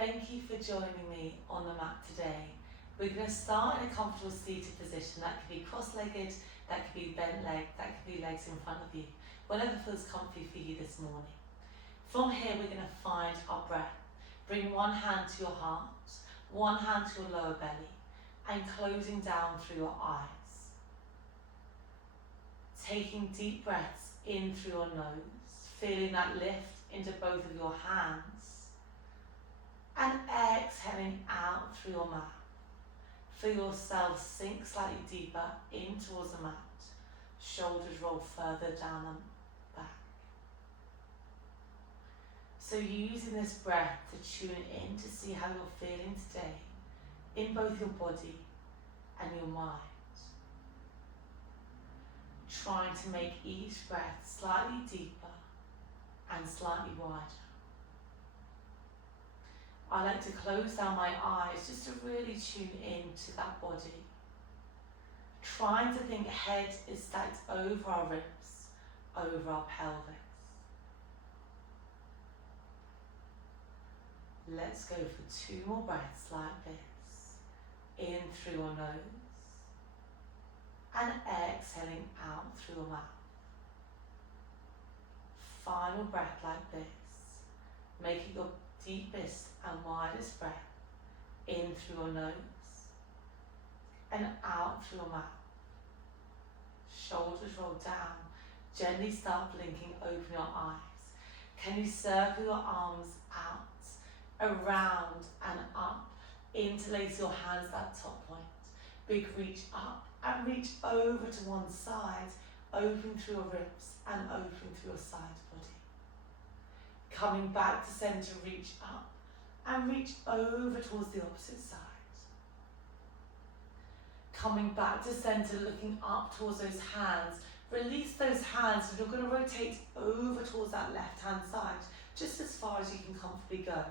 Thank you for joining me on the mat today. We're going to start in a comfortable seated position. That could be cross-legged, that could be bent leg, that could be legs in front of you. Whatever feels comfy for you this morning. From here we're going to find our breath. Bring one hand to your heart, one hand to your lower belly, and closing down through your eyes. Taking deep breaths in through your nose, feeling that lift into both of your hands, and exhaling out through your mouth. Feel yourself sink slightly deeper in towards the mat. Shoulders roll further down and back. So using this breath to tune in to see how you're feeling today in both your body and your mind. Trying to make each breath slightly deeper and slightly wider. I like to close down my eyes just to really tune into that body. Trying to think head is stacked over our ribs, over our pelvis. Let's go for 2 more breaths like this. In through your nose and exhaling out through your mouth. Final breath like this. Make it your deepest and widest breath in through your nose and out through your mouth. Shoulders roll down. Gently start blinking, open your eyes. Can you circle your arms out, around and up? Interlace your hands at that top point. Big reach up and reach over to one side. Open through your ribs and open through your side body. Coming back to center, reach up and reach over towards the opposite side. Coming back to center, looking up towards those hands. Release those hands and you're going to rotate over towards that left hand side, just as far as you can comfortably go.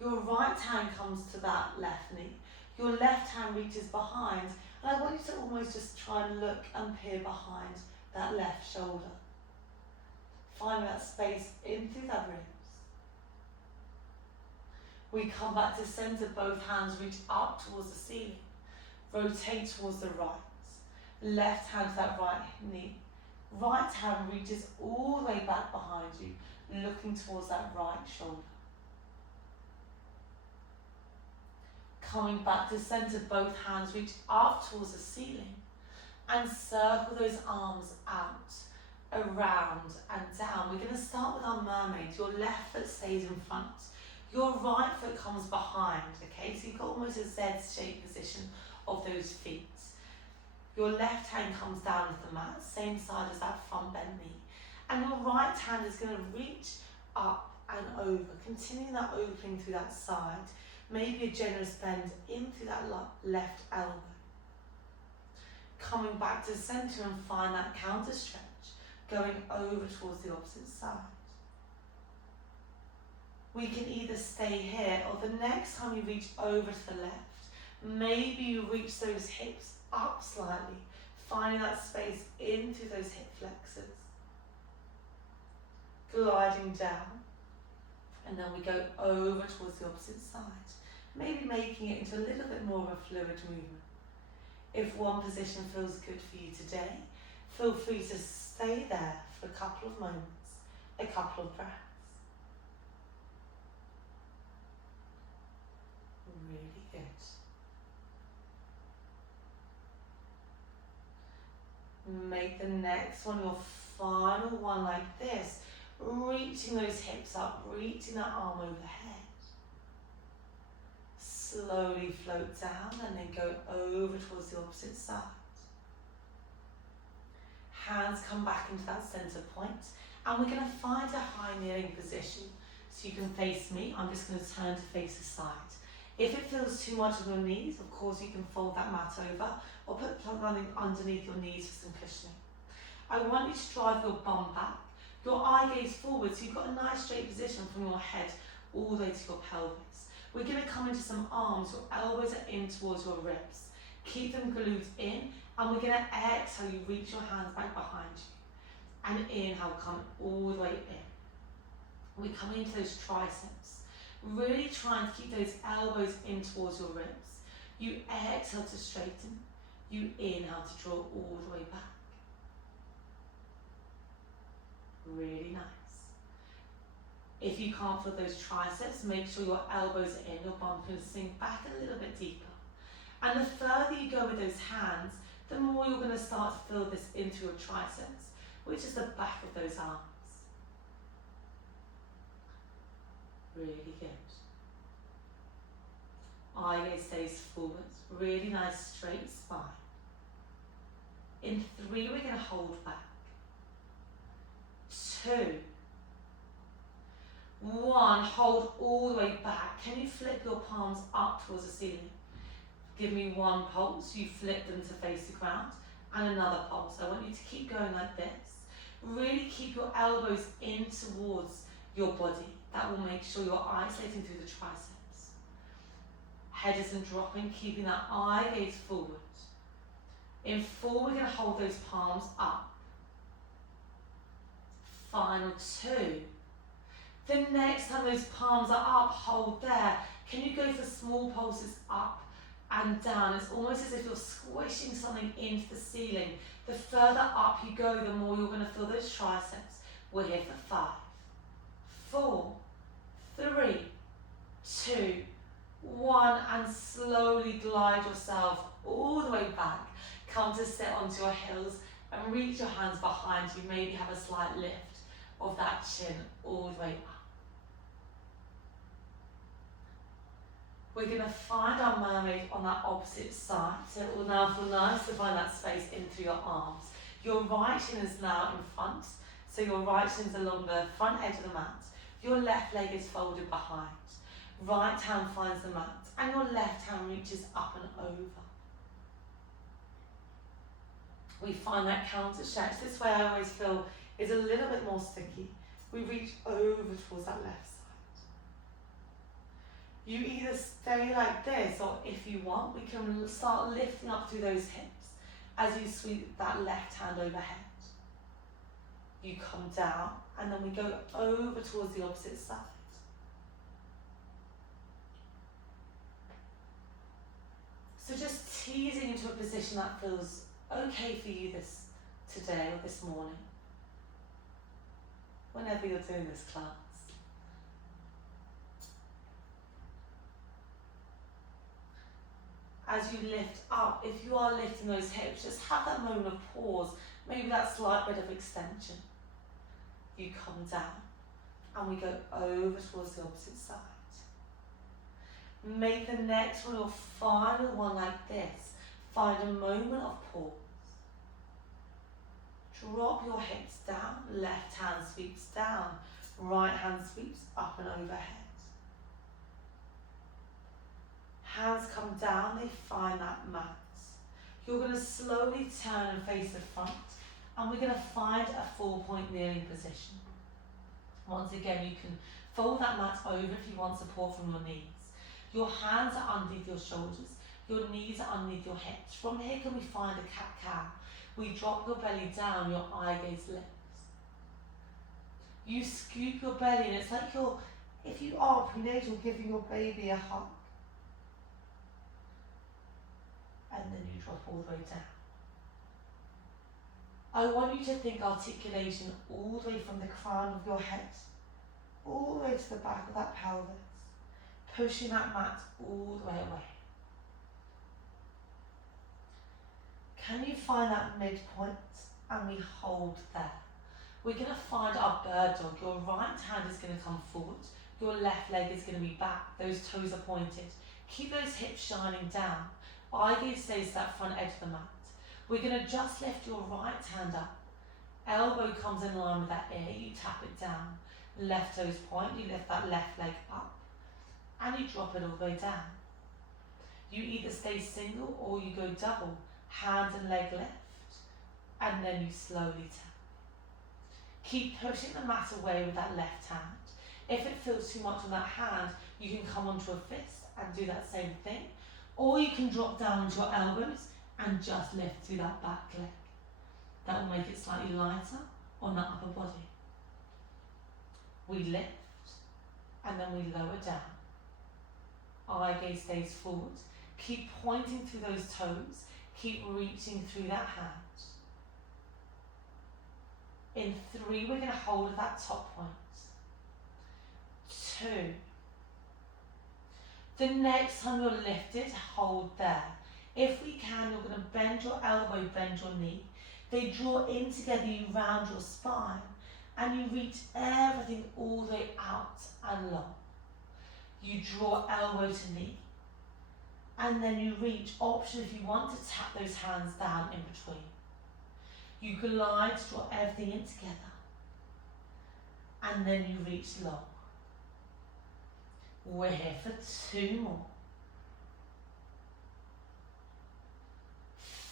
Your right hand comes to that left knee. Your left hand reaches behind, and I want you to almost just try and look and peer behind that left shoulder. Find that space in through that ribs. We come back to center, both hands reach up towards the ceiling. Rotate towards the right. Left hand to that right knee. Right hand reaches all the way back behind you, looking towards that right shoulder. Coming back to center, both hands reach up towards the ceiling and circle those arms out, around and down. We're going to start with our mermaid. Your left foot stays in front. Your right foot comes behind, okay? So you've got almost a Z-shaped position of those feet. Your left hand comes down to the mat, same side as that front bent knee. And your right hand is going to reach up and over, continuing that opening through that side. Maybe a generous bend in through that left elbow. Coming back to center and find that counter stretch, going over towards the opposite side. We can either stay here, or the next time you reach over to the left, maybe you reach those hips up slightly, finding that space in through those hip flexors. Gliding down, and then we go over towards the opposite side. Maybe making it into a little bit more of a fluid movement. If one position feels good for you today, feel free to stay there for a couple of moments, a couple of breaths. Really good. Make the next one your final one like this, reaching those hips up, reaching that arm overhead. Slowly float down and then go over towards the opposite side. Hands come back into that center point, and we're going to find a high kneeling position. So you can face me. I'm just going to turn to face the side. If it feels too much on your knees, of course you can fold that mat over or put something underneath your knees for some cushioning. I want you to drive your bum back, your eye gaze forward, so you've got a nice straight position from your head all the way to your pelvis. We're going to come into some arms. Your elbows are in towards your ribs. Keep them glued in, and we're going to exhale. You reach your hands back behind you, and inhale, come all the way in. We come into those triceps. Really trying to keep those elbows in towards your ribs. You exhale to straighten. You inhale to draw all the way back. Really nice. If you can't feel those triceps, make sure your elbows are in, your bum can sink back a little bit deeper. And the further you go with those hands, the more you're going to start to feel this into your triceps, which is the back of those arms. Really good. Eye gaze stays forward. Really nice straight spine. In 3, we're going to hold back. 2, 1, hold all the way back. Can you flip your palms up towards the ceiling? Give me 1 pulse, you flip them to face the ground, and another pulse. I want you to keep going like this. Really keep your elbows in towards your body. That will make sure you're isolating through the triceps. Head isn't dropping, keeping that eye gaze forward. In 4, we're going to hold those palms up. Final 2. The next time those palms are up, hold there. Can you go for small pulses up and down? It's almost as if you're squishing something into the ceiling. The further up you go, the more you're going to feel those triceps. We're here for 5, 4, 3, 2, 1, and slowly glide yourself all the way back. Come to sit onto your heels and reach your hands behind you. Maybe have a slight lift of that chin all the way up. We're going to find our mermaid on that opposite side. So it will now feel nice to find that space in through your arms. Your right shin is now in front. So your right shin's along the front edge of the mat. Your left leg is folded behind. Right hand finds the mat. And your left hand reaches up and over. We find that counter stretch. This way I always feel is a little bit more sticky. We reach over towards that left side. You either stay like this, or if you want, we can start lifting up through those hips as you sweep that left hand overhead. You come down, and then we go over towards the opposite side. So just teasing into a position that feels okay for you today or this morning, whenever you're doing this class. As you lift up, if you are lifting those hips, just have that moment of pause, maybe that slight bit of extension. You come down, and we go over towards the opposite side. Make the next one your final one like this. Find a moment of pause. Drop your hips down, left hand sweeps down, right hand sweeps up and overhead. Hands come down, they find that mat. You're going to slowly turn and face the front, and we're going to find a 4-point kneeling position. Once again, you can fold that mat over if you want support from your knees. Your hands are underneath your shoulders, your knees are underneath your hips. From here, can we find a cat-cow? We drop your belly down, your eye gaze lifts. You scoop your belly, and it's like if you are prenatal, giving your baby a hug. And then you drop all the way down. I want you to think articulation all the way from the crown of your head, all the way to the back of that pelvis, pushing that mat all the way away. Can you find that midpoint? And we hold there. We're going to find our bird dog. Your right hand is going to come forward. Your left leg is going to be back. Those toes are pointed. Keep those hips shining down. Eye gaze stays to that front edge of the mat. We're going to just lift your right hand up. Elbow comes in line with that ear. You tap it down. Left toes point. You lift that left leg up. And you drop it all the way down. You either stay single or you go double. Hand and leg lift. And then you slowly tap. Keep pushing the mat away with that left hand. If it feels too much on that hand, you can come onto a fist and do that same thing. Or you can drop down onto your elbows and just lift through that back leg. That will make it slightly lighter on the upper body. We lift and then we lower down. eye gaze stays forward. Keep pointing through those toes. Keep reaching through that hand. In 3, we're going to hold at that top point. 2. The next time you're lifted, hold there. If we can, you're going to bend your elbow, bend your knee. They draw in together, you round your spine, and you reach everything all the way out and long. You draw elbow to knee, and then you reach. Option if you want to tap those hands down in between. You glide to draw everything in together, and then you reach long. We're here for 2 more.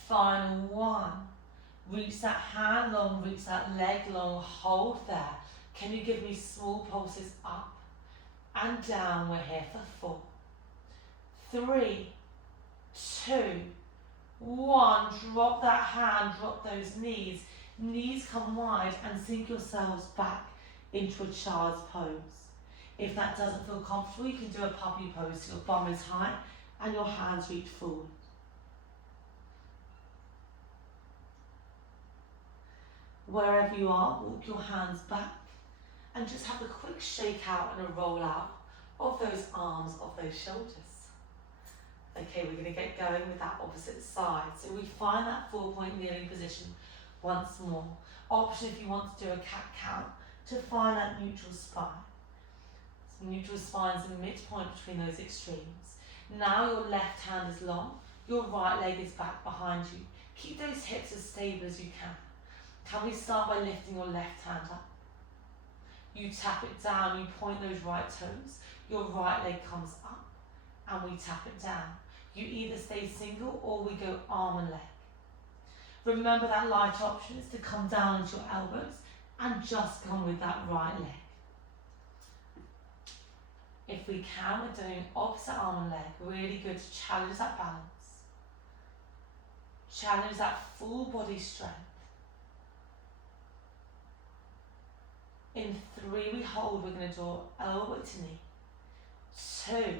Final 1. Reach that hand long, reach that leg long, hold there. Can you give me small pulses up and down? We're here for 4. 3, 2, 1. Drop that hand, drop those knees. Knees come wide and sink yourselves back into a child's pose. If that doesn't feel comfortable, you can do a puppy pose. So your bum is high and your hands reach forward. Wherever you are, walk your hands back and just have a quick shake out and a roll out of those arms, of those shoulders. Okay, we're going to get going with that opposite side. So we find that 4-point kneeling position once more. Option if you want to do a cat-cow to find that neutral spine. So neutral spine is the midpoint between those extremes. Now your left hand is long, your right leg is back behind you. Keep those hips as stable as you can. Can we start by lifting your left hand up? You tap it down, you point those right toes, your right leg comes up, and we tap it down. You either stay single or we go arm and leg. Remember that light option is to come down into your elbows and just come with that right leg. If we can, we're doing opposite arm and leg. Really good to challenge that balance. Challenge that full body strength. In 3, we hold. We're going to draw elbow to knee. 2,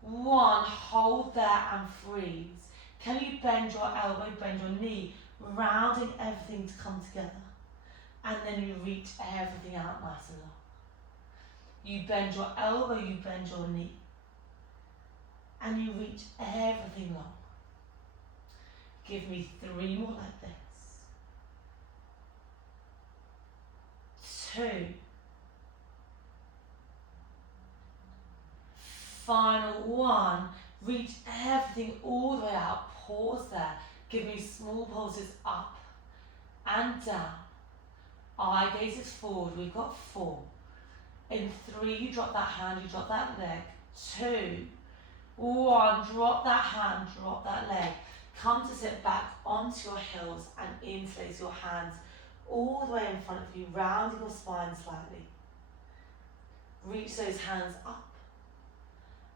1, hold there and freeze. Can you bend your elbow, bend your knee, rounding everything to come together? And then you reach everything out nice and long. You bend your elbow, you bend your knee, and you reach everything long. Give me 3 more like this. 2. Final 1. Reach everything all the way out. Pause there. Give me small pulses up and down. Eye gaze is forward. We've got 4. In 3, you drop that hand, you drop that leg. 2, 1, drop that hand, drop that leg. Come to sit back onto your heels and interlace your hands all the way in front of you, rounding your spine slightly. Reach those hands up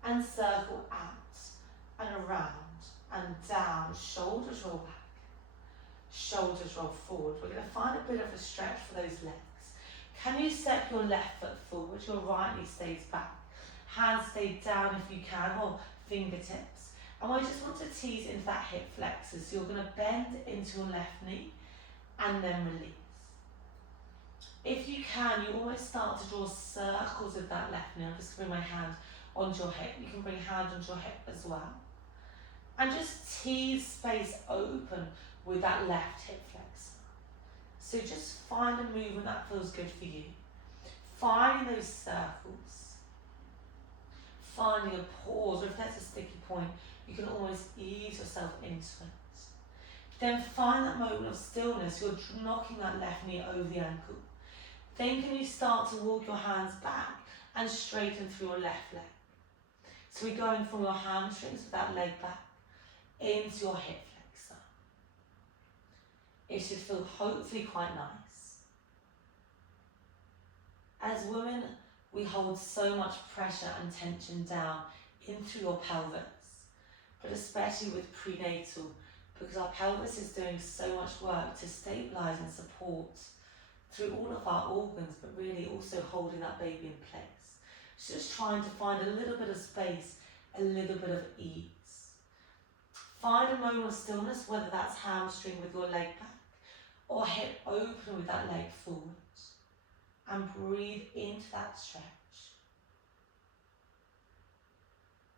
and circle out and around and down. Shoulders roll back, shoulders roll forward. We're going to find a bit of a stretch for those legs. Can you step your left foot forward? Your right knee stays back. Hands stay down if you can, or fingertips. And we just want to tease into that hip flexor. So you're going to bend into your left knee and then release. If you can, you always start to draw circles with that left knee. I'm just going to bring my hand onto your hip. You can bring hand onto your hip as well. And just tease space open with that left hip flexor. So just find a movement that feels good for you. Finding those circles. Finding a pause, or if there's a sticky point, you can almost ease yourself into it. Then find that moment of stillness. You're knocking that left knee over the ankle. Then can you start to walk your hands back and straighten through your left leg. So we're going from your hamstrings with that leg back into your hip flexor. It should feel hopefully quite nice. As women, we hold so much pressure and tension down in through your pelvis, but especially with prenatal, because our pelvis is doing so much work to stabilise and support through all of our organs, but really also holding that baby in place. So just trying to find a little bit of space, a little bit of ease. Find a moment of stillness, whether that's hamstring with your leg back or hip open with that leg forward. And breathe into that stretch.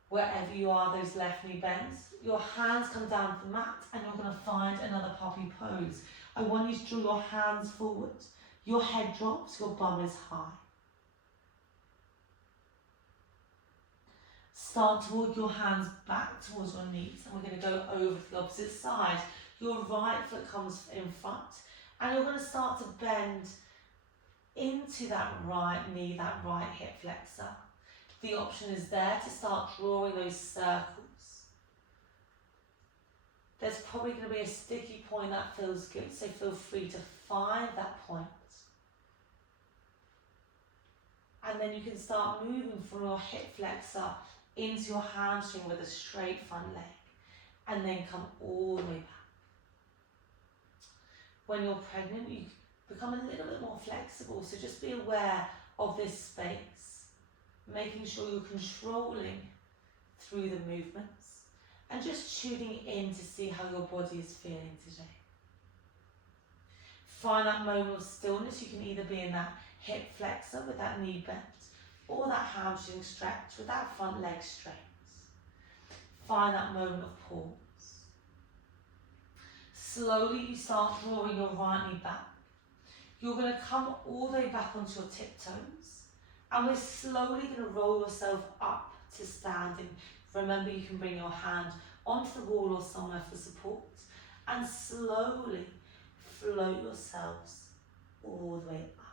Wherever you are, those left knee bends, your hands come down to the mat and you're going to find another puppy pose. I want you to draw your hands forward. Your head drops, your bum is high. Start to walk your hands back towards your knees, and we're going to go over to the opposite side. Your right foot comes in front and you're going to start to bend into that right knee, that right hip flexor. The option is there to start drawing those circles. There's probably going to be a sticky point that feels good, so feel free to find that point. And then you can start moving from your hip flexor into your hamstring with a straight front leg, and then come all the way back. When you're pregnant, you become a little bit more flexible, so just be aware of this space, making sure you're controlling through the movements and just tuning in to see how your body is feeling today. Find that moment of stillness. You can either be in that hip flexor with that knee bent, or that hamstring stretch with that front leg straight. Find that moment of pause. Slowly you start drawing your right knee back. You're going to come all the way back onto your tiptoes, and we're slowly going to roll yourself up to standing. Remember, you can bring your hand onto the wall or somewhere for support, and slowly float yourselves all the way up.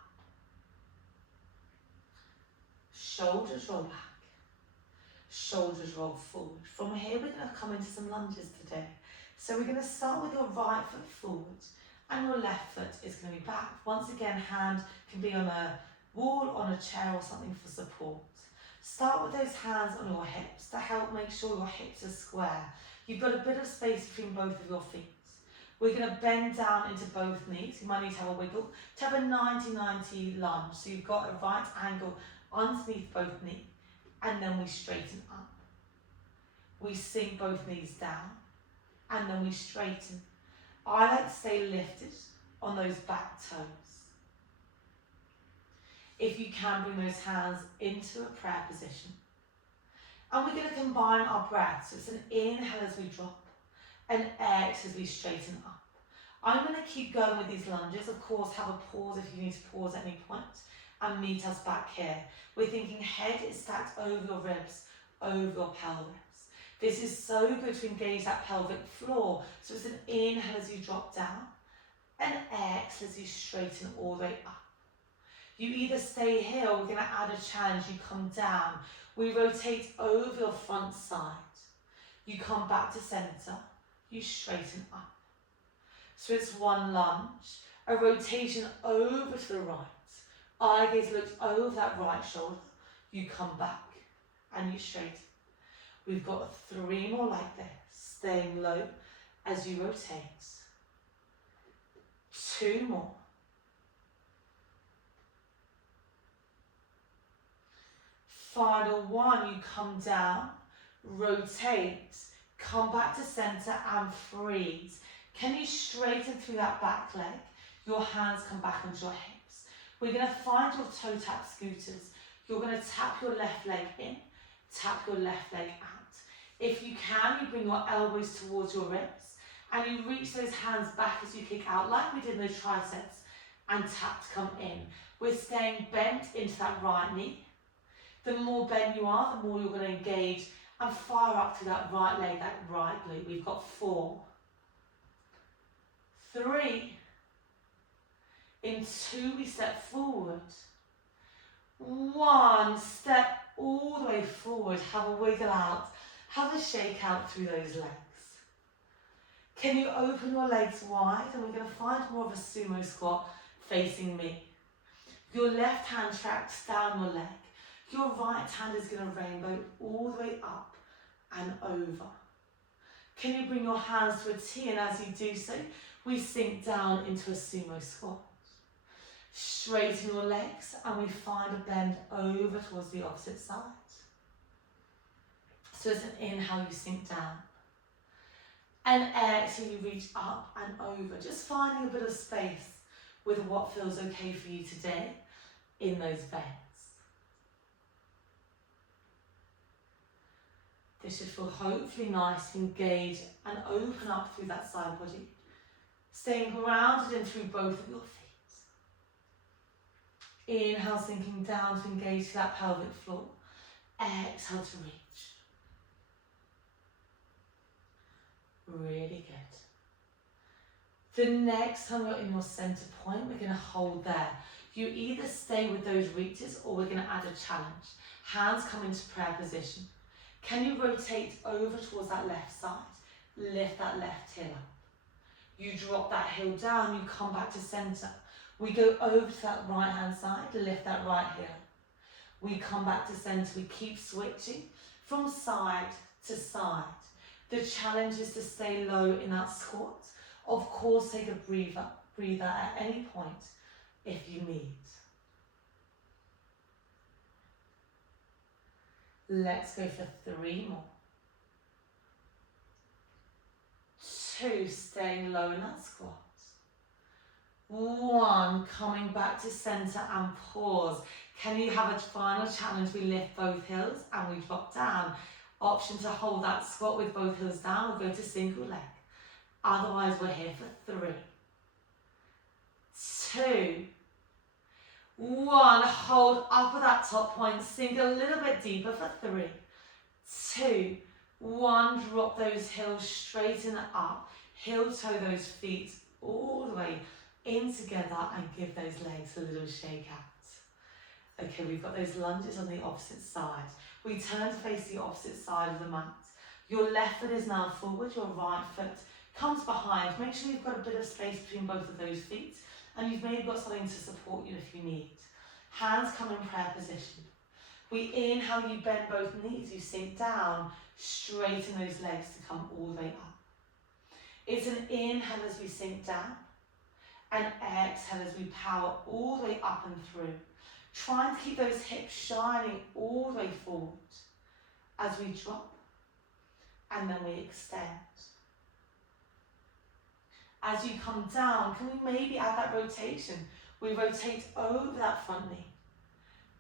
Shoulders roll back, shoulders roll forward. From here, we're going to come into some lunges today. So we're going to start with your right foot forward, and your left foot is going to be back. Once again, hand can be on a wall, on a chair or something for support. Start with those hands on your hips to help make sure your hips are square. You've got a bit of space between both of your feet. We're going to bend down into both knees. You might need to have a wiggle to have a 90-90 lunge. So you've got a right angle underneath both knees, and then we straighten up. We sink both knees down, and then we straighten. I like to stay lifted on those back toes. If you can, bring those hands into a prayer position. And we're going to combine our breaths. So it's an inhale as we drop, an exhale as we straighten up. I'm going to keep going with these lunges. Of course, have a pause if you need to pause at any point, and meet us back here. We're thinking head is stacked over your ribs, over your pelvis. This is so good to engage that pelvic floor. So it's an inhale as you drop down, an exhale as you straighten all the way up. You either stay here or we're going to add a challenge. You come down. We rotate over your front side. You come back to center. You straighten up. So it's one lunge, a rotation over to the right. Eye gaze looks over that right shoulder. You come back and you straighten. We've got 3 more like this, staying low as you rotate. 2 more. Final one, you come down, rotate, come back to center and freeze. Can you straighten through that back leg? Your hands come back onto your hips. We're going to find your toe tap scooters. You're going to tap your left leg in, tap your left leg out. If you can, you bring your elbows towards your ribs and you reach those hands back as you kick out like we did in those triceps, and tap to come in. We're staying bent into that right knee. The more bent you are, the more you're going to engage and fire up through that right leg, that right glute. We've got 4, 3, in 2 we step forward, 1, step all the way forward, have a wiggle out, have a shake out through those legs. Can you open your legs wide? And we're going to find more of a sumo squat facing me. Your left hand tracks down your leg. Your right hand is going to rainbow all the way up and over. Can you bring your hands to a T, and as you do so, we sink down into a sumo squat. Straighten your legs and we find a bend over towards the opposite side. So it's an inhale, you sink down. And exhale, you reach up and over, just finding a bit of space with what feels okay for you today in those bends. This should feel hopefully nice, engage and open up through that side body. Staying grounded in through both of your feet. Inhale, sinking down to engage that pelvic floor. Exhale to reach. Really good. The next time you're in your center point, we're going to hold there. You either stay with those reaches or we're going to add a challenge. Hands come into prayer position. Can you rotate over towards that left side? Lift that left heel up. You drop that heel down, you come back to center. We go over to that right hand side, lift that right heel. We come back to center, we keep switching from side to side. The challenge is to stay low in that squat. Of course, take a breather at any point if you need. Let's go for 3 more. 2, staying low in that squat. 1, coming back to center and pause. Can you have a final challenge? We lift both heels and we drop down. Option to hold that squat with both heels down or go to single leg. Otherwise, we're here for 3, 2, 1. Hold up at that top point. Sink a little bit deeper for 3, 2, 1. Drop those heels, straighten it up. Heel toe those feet all the way in together and give those legs a little shake out. Okay, we've got those lunges on the opposite side. We turn to face the opposite side of the mat. Your left foot is now forward, your right foot comes behind. Make sure you've got a bit of space between both of those feet and you've maybe got something to support you if you need. Hands come in prayer position. We inhale, you bend both knees, you sink down, straighten those legs to come all the way up. It's an inhale as we sink down and exhale as we power all the way up and through. Trying to keep those hips shining all the way forward as we drop and then we extend. As you come down, can we maybe add that rotation? We rotate over that front knee,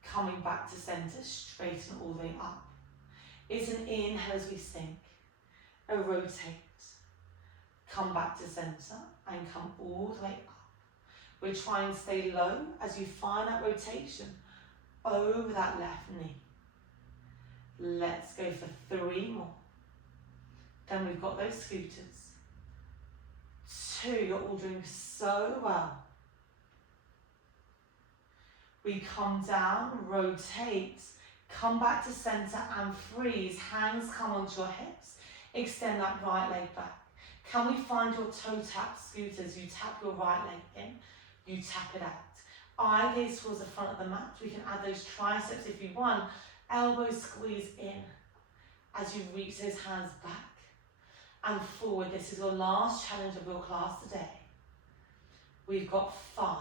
coming back to center, straighten all the way up. It's an inhale as we sink, a rotate, come back to center and come all the way up. We're trying to stay low as you find that rotation over that left knee. Let's go for 3 more. Then we've got those scooters. 2, you're all doing so well. We come down, rotate, come back to center and freeze. Hands come onto your hips. Extend that right leg back. Can we find your toe tap scooters? You tap your right leg in. You tap it out. Eye gaze towards the front of the mat. We can add those triceps if you want. Elbows squeeze in as you reach those hands back and forward. This is your last challenge of your class today. We've got 5.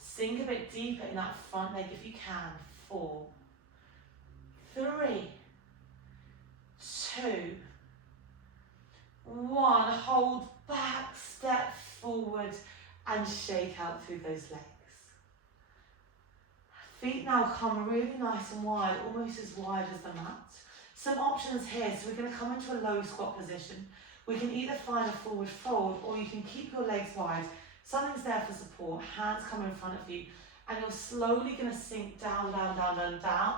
Sink a bit deeper in that front leg if you can. 4, 3, 2, 1. Hold back, step forward and shake out through those legs. Feet now come really nice and wide, almost as wide as the mat. Some options here, so we're going to come into a low squat position. We can either find a forward fold or you can keep your legs wide. Something's there for support, hands come in front of you and you're slowly going to sink down, down, down, down, down.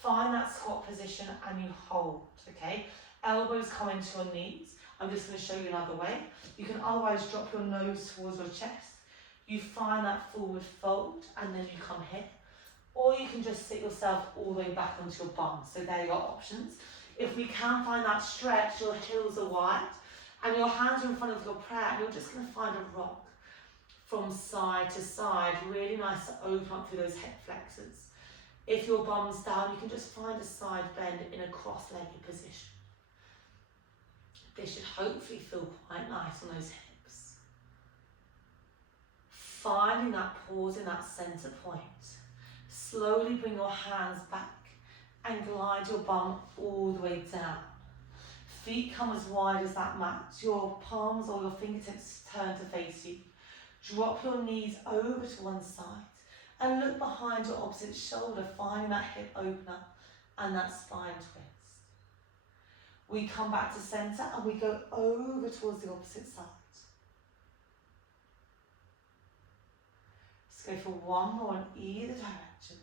Find that squat position and you hold, okay? Elbows come into your knees. I'm just going to show you another way. You can otherwise drop your nose towards your chest. You find that forward fold and then you come here. Or you can just sit yourself all the way back onto your bum. So there are your options. If we can find that stretch, your heels are wide and your hands are in front of your prayer and you're just going to find a rock from side to side. Really nice to open up through those hip flexors. If your bum's down, you can just find a side bend in a cross-legged position. This should hopefully feel quite nice on those hips. Finding that pause in that center point. Slowly bring your hands back and glide your bum all the way down. Feet come as wide as that mat. Your palms or your fingertips turn to face you. Drop your knees over to one side and look behind your opposite shoulder, finding that hip opener and that spine twist. We come back to center and we go over towards the opposite side. Let's go for one more in either direction.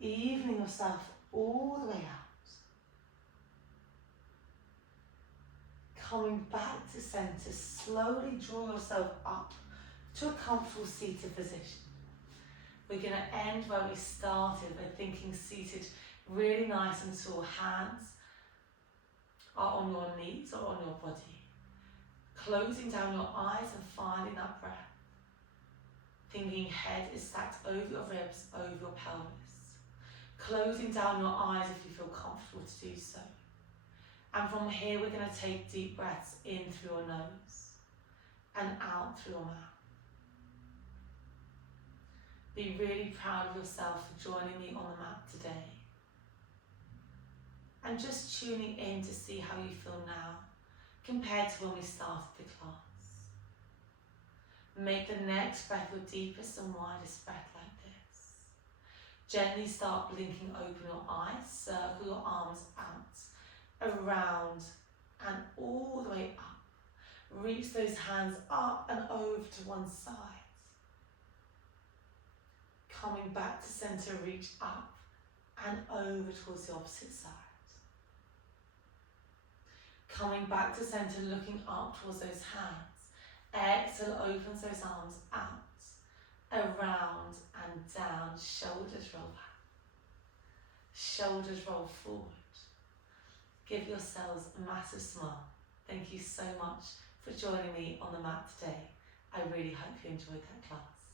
Evening yourself all the way out. Coming back to center, slowly draw yourself up to a comfortable seated position. We're going to end where we started. We're thinking seated really nice and tall. Hands are on your knees or on your body. Closing down your eyes and finding that breath. Thinking head is stacked over your ribs, over your pelvis. Closing down your eyes if you feel comfortable to do so. And from here, we're going to take deep breaths in through your nose and out through your mouth. Be really proud of yourself for joining me on the mat today. And just tuning in to see how you feel now compared to when we started the class. Make the next breath your deepest and widest breath like this. Gently start blinking open your eyes, circle your arms out, around and all the way up. Reach those hands up and over to one side. Coming back to center, reach up and over towards the opposite side. Coming back to center, looking up towards those hands. Exhale, opens those arms out, around and down. Shoulders roll back. Shoulders roll forward. Give yourselves a massive smile. Thank you so much for joining me on the mat today. I really hope you enjoyed that class.